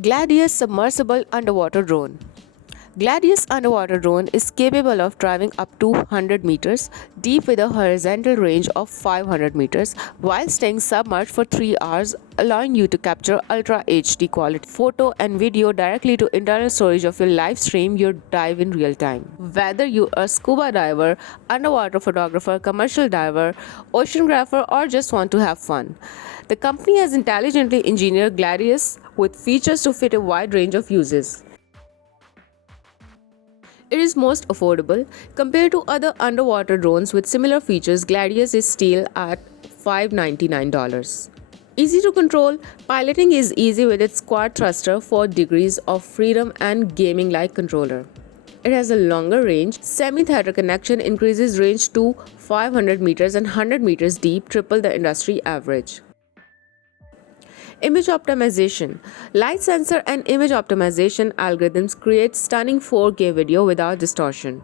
Gladius Submersible Underwater Drone. Gladius underwater drone is capable of driving up to 100 meters deep with a horizontal range of 500 meters while staying submerged for 3 hours, allowing you to capture ultra HD quality photo and video directly to internal storage of your live stream your dive in real time. Whether you are a scuba diver, underwater photographer, commercial diver, oceanographer, or just want to have fun, the company has intelligently engineered Gladius with features to fit a wide range of uses. It is most affordable. Compared to other underwater drones with similar features, Gladius is still at $599. Easy to control, piloting is easy with its quad thruster for degrees of freedom and gaming like controller. It has a longer range. Semi-theater connection increases range to 500 meters and 100 meters deep, triple the industry average. Image optimization. Light sensor and image optimization algorithms create stunning 4K video without distortion.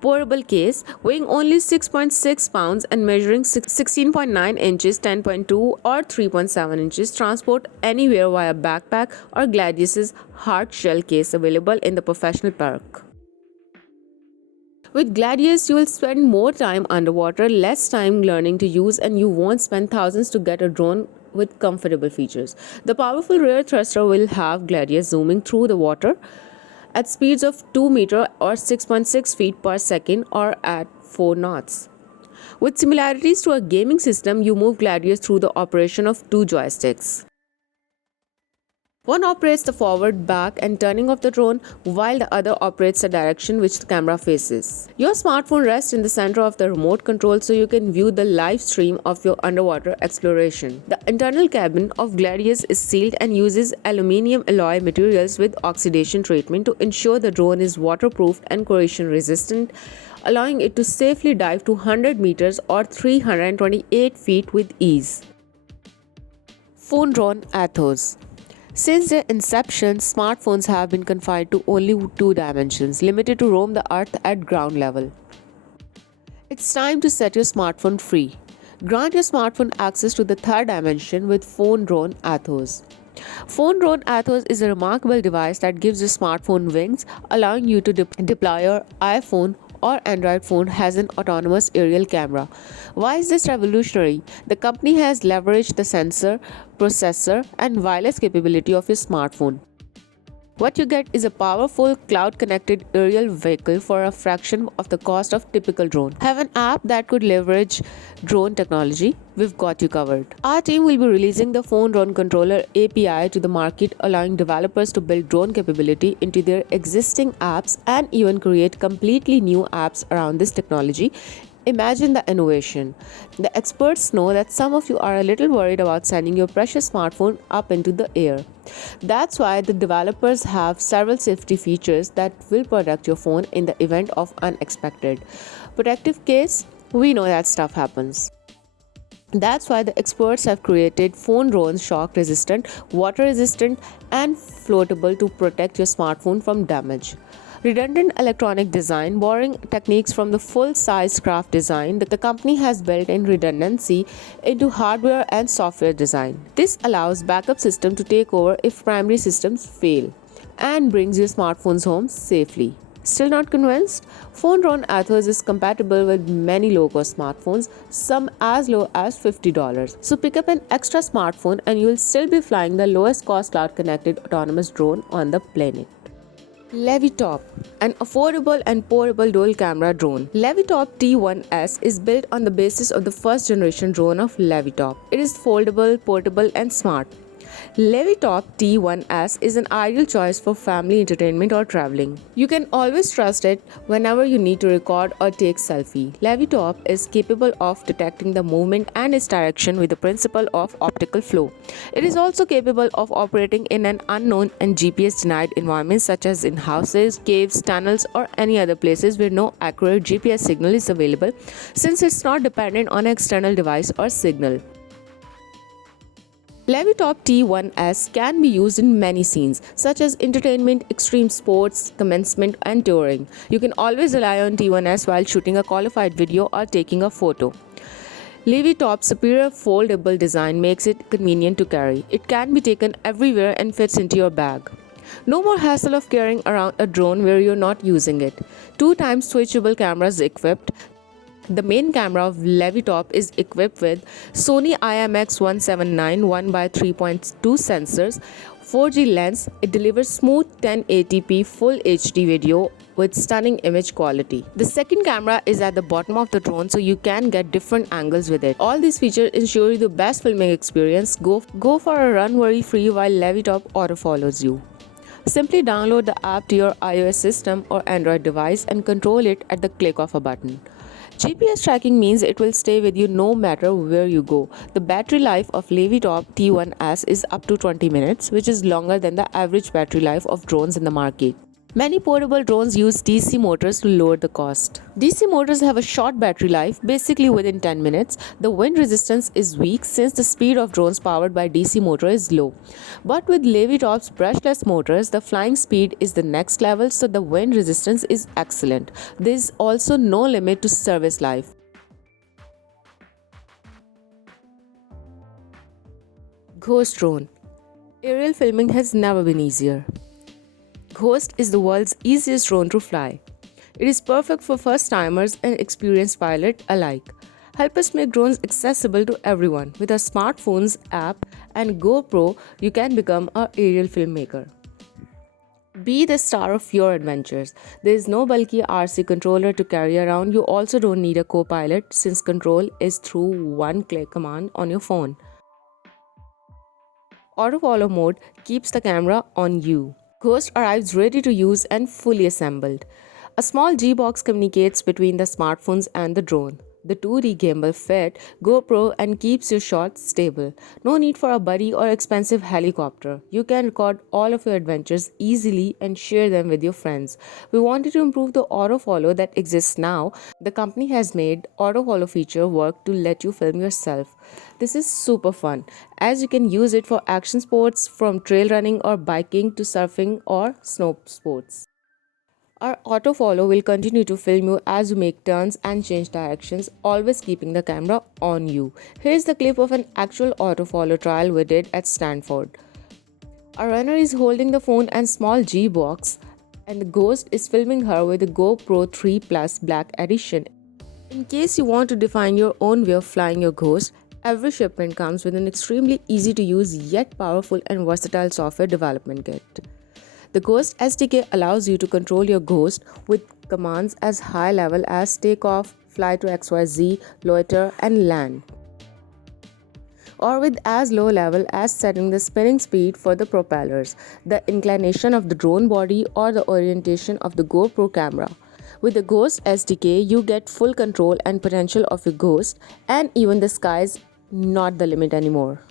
Portable case, weighing only 6.6 pounds and measuring 16.9 inches, 10.2 or 3.7 inches, transport anywhere via backpack or Gladius's hard shell case available in the professional park. With Gladius, you will spend more time underwater, less time learning to use, and you won't spend thousands to get a drone with comfortable features. The powerful rear thruster will have Gladius zooming through the water at speeds of 2 meters or 6.6 feet per second or at 4 knots. With similarities to a gaming system, you move Gladius through the operation of two joysticks. One operates the forward, back, and turning of the drone, while the other operates the direction which the camera faces. Your smartphone rests in the center of the remote control so you can view the live stream of your underwater exploration. The internal cabin of Gladius is sealed and uses aluminium alloy materials with oxidation treatment to ensure the drone is waterproof and corrosion resistant, allowing it to safely dive to 100 meters or 328 feet with ease. Phone drone Athos. Since their inception, smartphones have been confined to only two dimensions, limited to roam the earth at ground level. It's time to set your smartphone free. Grant your smartphone access to the third dimension with Phone Drone Athos. Phone Drone Athos is a remarkable device that gives your smartphone wings, allowing you to deploy your iPhone or Android phone has an autonomous aerial camera. Why is this revolutionary? The company has leveraged the sensor, processor, and wireless capability of your smartphone. What you get is a powerful cloud-connected aerial vehicle for a fraction of the cost of typical drone. Have an app that could leverage drone technology? We've got you covered. Our team will be releasing the Phone Drone Controller API to the market, allowing developers to build drone capability into their existing apps and even create completely new apps around this technology. Imagine the innovation. The experts know that some of you are a little worried about sending your precious smartphone up into the air. That's why the developers have several safety features that will protect your phone in the event of unexpected. Protective case, we know that stuff happens. That's why the experts have created phone drones shock resistant, water resistant, and floatable to protect your smartphone from damage. Redundant electronic design, borrowing techniques from the full-size craft design that the company has built in redundancy into hardware and software design. This allows backup system to take over if primary systems fail and brings your smartphones home safely. Still not convinced? Phone Drone Athos is compatible with many low-cost smartphones, some as low as $50. So pick up an extra smartphone and you will still be flying the lowest cost cloud-connected autonomous drone on the planet. Levitop, an affordable and portable dual-camera drone. Levitop T1S is built on the basis of the first generation drone of Levitop. It is foldable, portable, and smart. Levitop T1S is an ideal choice for family entertainment or traveling. You can always trust it whenever you need to record or take selfie. Levitop is capable of detecting the movement and its direction with the principle of optical flow. It is also capable of operating in an unknown and GPS denied environments such as in houses, caves, tunnels, or any other places where no accurate GPS signal is available, since it's not dependent on an external device or signal. Levitop T1S can be used in many scenes, such as entertainment, extreme sports, commencement, and touring. You can always rely on T1S while shooting a qualified video or taking a photo. Levitop's superior foldable design makes it convenient to carry. It can be taken everywhere and fits into your bag. No more hassle of carrying around a drone where you're not using it. 2 times switchable cameras equipped. The main camera of Levitop is equipped with Sony IMX179 1x3.2 sensors, 4G lens. It delivers smooth 1080p Full HD video with stunning image quality. The second camera is at the bottom of the drone so you can get different angles with it. All these features ensure you the best filming experience. Go for a run worry-free while Levitop auto follows you. Simply download the app to your iOS system or Android device and control it at the click of a button. GPS tracking means it will stay with you no matter where you go. The battery life of Levitop T1S is up to 20 minutes, which is longer than the average battery life of drones in the market. Many portable drones use DC motors to lower the cost. DC motors have a short battery life, basically within 10 minutes. The wind resistance is weak since the speed of drones powered by DC motor is low. But with Levitop's brushless motors, the flying speed is the next level, so the wind resistance is excellent. There is also no limit to service life. Ghost drone. Aerial filming has never been easier. Ghost is the world's easiest drone to fly. It is perfect for first-timers and experienced pilots alike. Help us make drones accessible to everyone. With our smartphones, app, and GoPro, you can become an aerial filmmaker. Be the star of your adventures. There is no bulky RC controller to carry around. You also don't need a co-pilot since control is through one-click command on your phone. Auto follow mode keeps the camera on you. Ghost arrives ready to use and fully assembled. A small G-box communicates between the smartphones and the drone. The 2D gimbal fit GoPro and keeps your shots stable. No need for a buddy or expensive helicopter. You can record all of your adventures easily and share them with your friends. We wanted to improve the autofollow that exists now. The company has made autofollow feature work to let you film yourself. This is super fun as you can use it for action sports from trail running or biking to surfing or snow sports. Our autofollow will continue to film you as you make turns and change directions, always keeping the camera on you. Here's the clip of an actual autofollow trial we did at Stanford. Our runner is holding the phone and small G-box, and the ghost is filming her with the GoPro 3 Plus Black Edition. In case you want to define your own way of flying your ghost, every shipment comes with an extremely easy to use yet powerful and versatile software development kit. The Ghost SDK allows you to control your Ghost with commands as high level as takeoff, fly to XYZ, loiter, and land, or with as low level as setting the spinning speed for the propellers, the inclination of the drone body, or the orientation of the GoPro camera. With the Ghost SDK, you get full control and potential of your Ghost, and even the sky's not the limit anymore.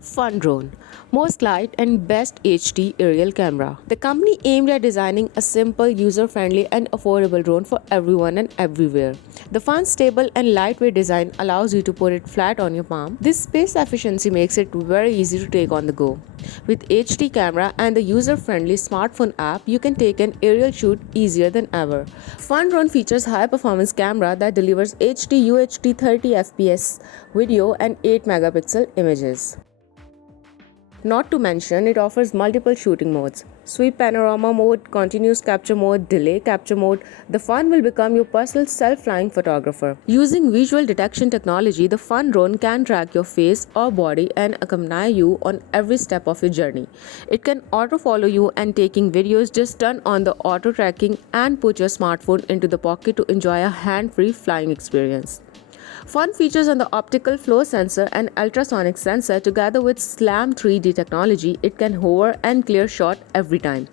Fun Drone, most light and best HD aerial camera. The company aimed at designing a simple, user-friendly and affordable drone for everyone and everywhere. The fun, stable and lightweight design allows you to put it flat on your palm. This space efficiency makes it very easy to take on the go. With HD camera and the user-friendly smartphone app, you can take an aerial shoot easier than ever. Fun Drone features high-performance camera that delivers HD UHD 30 FPS video and 8 megapixel images. Not to mention, it offers multiple shooting modes: sweep panorama mode, continuous capture mode, delay capture mode. The Fun will become your personal self-flying photographer. Using visual detection technology, the Fun Drone can track your face or body and accompany you on every step of your journey. It can auto-follow you and taking videos. Just turn on the auto tracking and put your smartphone into the pocket to enjoy a hand-free flying experience. Fun features on the optical flow sensor and ultrasonic sensor. Together with SLAM 3D technology, it can hover and clear shot every time.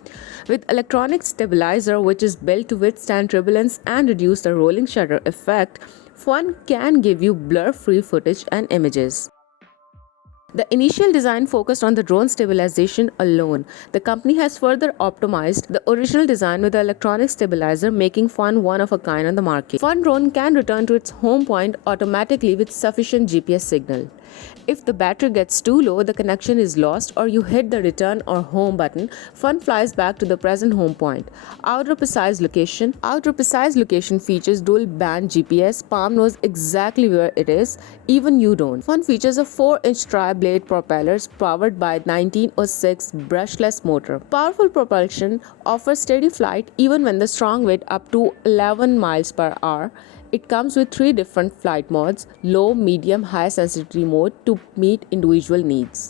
With electronic stabilizer, which is built to withstand turbulence and reduce the rolling shutter effect, Fun can give you blur-free footage and images. The initial design focused on the drone stabilization alone. The company has further optimized the original design with the electronic stabilizer, making Fun one of a kind on the market. Fun Drone can return to its home point automatically with sufficient GPS signal. If the battery gets too low, the connection is lost, or you hit the return or home button, Fun flies back to the present home point. Outer precise location. Outer precise location features dual band GPS. Palm knows exactly where it is, even you don't. Fun features a 4-inch tri-blade propellers powered by 1906 brushless motor. Powerful propulsion offers steady flight even when the strong wind up to 11 miles per hour. It comes with 3 different flight modes: low, medium, high sensitivity mode to meet individual needs.